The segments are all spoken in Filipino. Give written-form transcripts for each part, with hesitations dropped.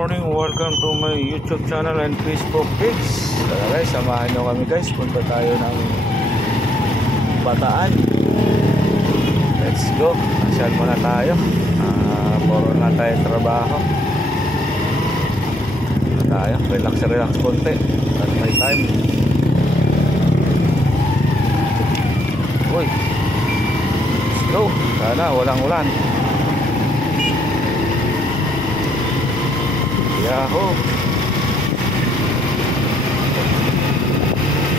morning, welcome to my YouTube channel and Facebook page. Tara guys, samahan nyo kami guys. Punta tayo ng Bataan. Let's go. Nasyal muna tayo. Puro na tayo trabaho. Tayo, relax konti at may time. Uy, let's go. Sana walang ulan. Yahoo!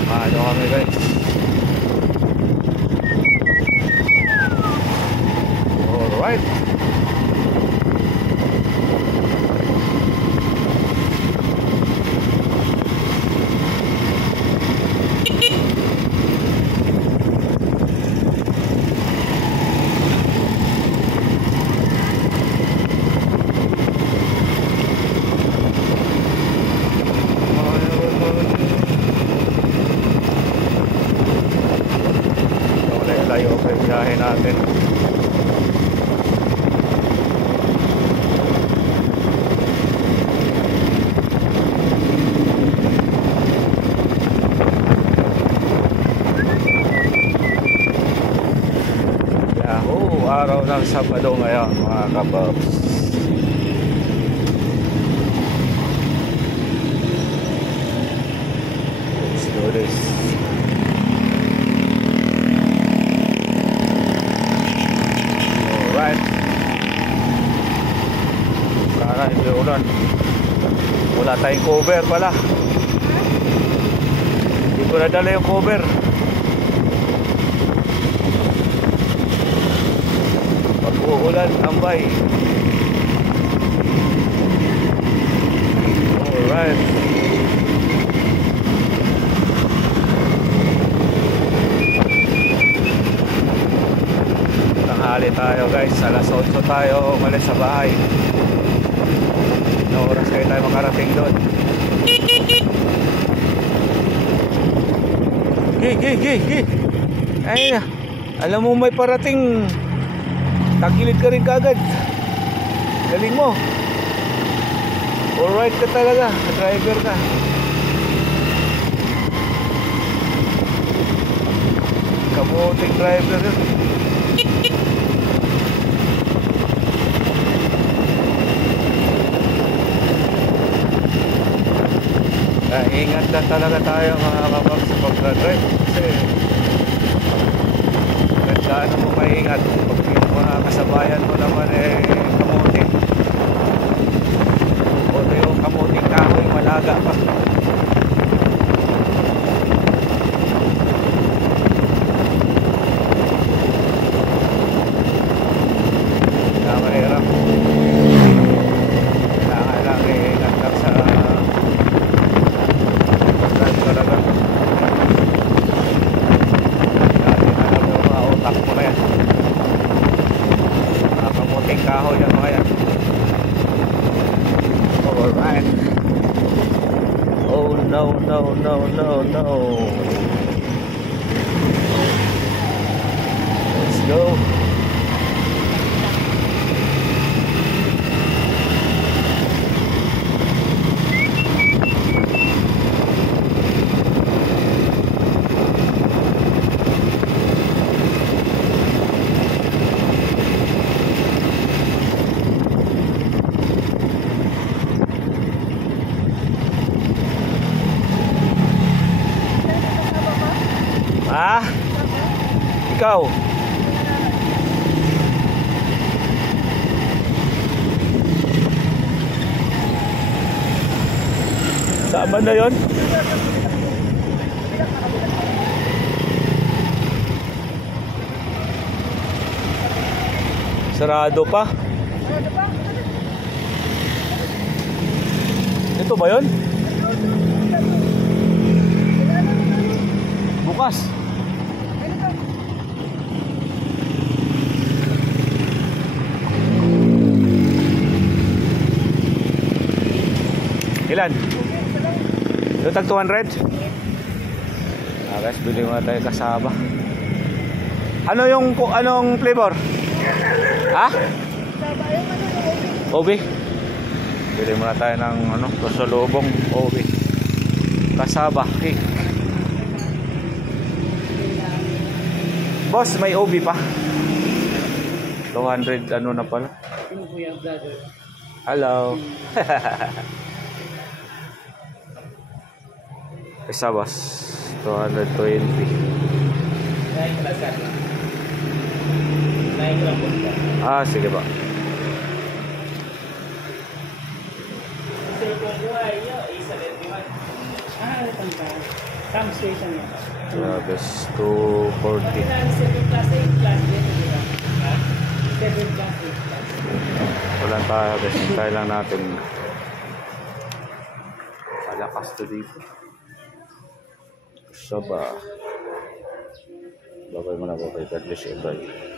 Paano kami guys? Alright! Layo pa yung biyahe natin. Yahoo! Araw ng Sabado ngayon mga kababs. Let's do this. Sana hindi ulan. Wala tayong cover pala. Hindi ko nadala yung cover. Pag uulan, ambay. Alright. Tanghali tayo guys. Alas 8 tayo umalis sa bahay. Ano oras kayo tayo makarating doon? Gi! Ay na. Alam mo may parating. Tagilid ka rin kagad. Galing mo. Alright ka talaga. Driver ka. Kamuting driver yun. Ingat lang talaga tayo mga kabab sa pagdadrive kasi gandaan mo maingat pag yung mga kasabayan mo naman kamuting o yung kamuting kahoy malaga pa. Mahirap. Kailangan lang ingat lang sa talaga. Dati na lang yung mga utak mo na yan. Nakamuting kahoy yan mga yan. Alright. Oh no. Let's go. Ah? Ikaw? Saan ba na yun? Sarado pa? Ito ba yun? Bukas. Ilan? Yung tag 200? Guys, bili muna tayo kasama. Anong flavor? Ha? Obi? Bili muna tayo ng ano, pasalubong OB. Kasaba cake. Boss, may OB pa. 200 ano na pala. Hello. Isa boss. 220. Ah, sige ba. Labes 240. Wala tayo, guys. Hintay lang natin. Malakas to dito. Saba. Babay mo na po kay God bless you. Bye.